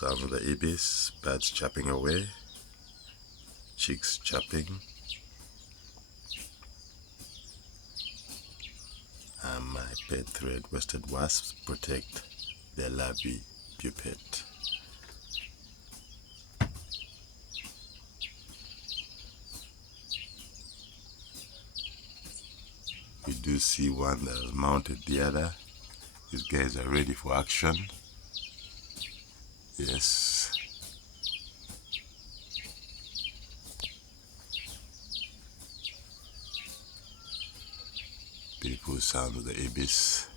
Sound of the Ibis, birds chirping away, chicks chirping, and my pet red-breasted wasps protect their larvae pupate. We do see one that has mounted the other. These guys are ready for action. Yes. Beautiful sound of the Ibis.